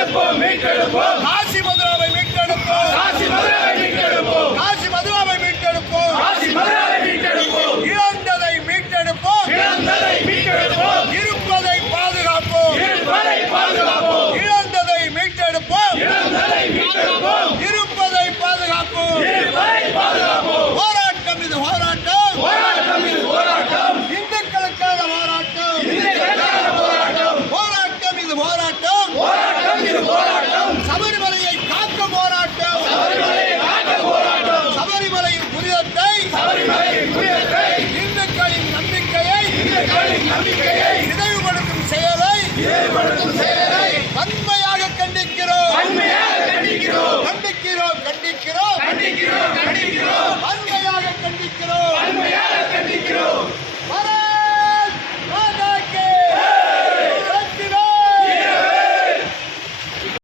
மீட்டெடுப்போம் மீட்டெடுப்போம் காசி மதுராவை மீட்டெடுப்போம் காசி மதுராவை மீட்டெடுப்போம் காசி மதுராவை மீட்டெடுப்போம் காசி மதுராவை மீட்டெடுப்போம் இழந்ததை மீட்டெடுப்போம் இழந்ததை மீட்டெடுப்போம் இருப்பதை பாதுகாப்போம் இருப்பதை பாதுகாப்போம் இழந்ததை மீட்டெடுப்போம் இழந்ததை மீட்டெடுப்போம் இருப்பதை பாதுகாப்போம் இருப்பதை பாதுகாப்போம் போராட்டம் இது போராட்டம் போராட்டம் இது போராட்டம் இந்துக்களுக்கான போராட்டம் இந்துக்களுக்கான போராட்டம் போராட்டம் இது போராட்டம் போராட்டம் இது போராட்டம் சபரிமலையை காக்க போராட்டம் சபரிமலையை காக்க போராட்டம் சபரிமலையின் புனிதத்தை சபரிமலையின் புனிதத்தை இந்துக்களின் நம்பிக்கையை இந்துக்களின் நம்பிக்கையை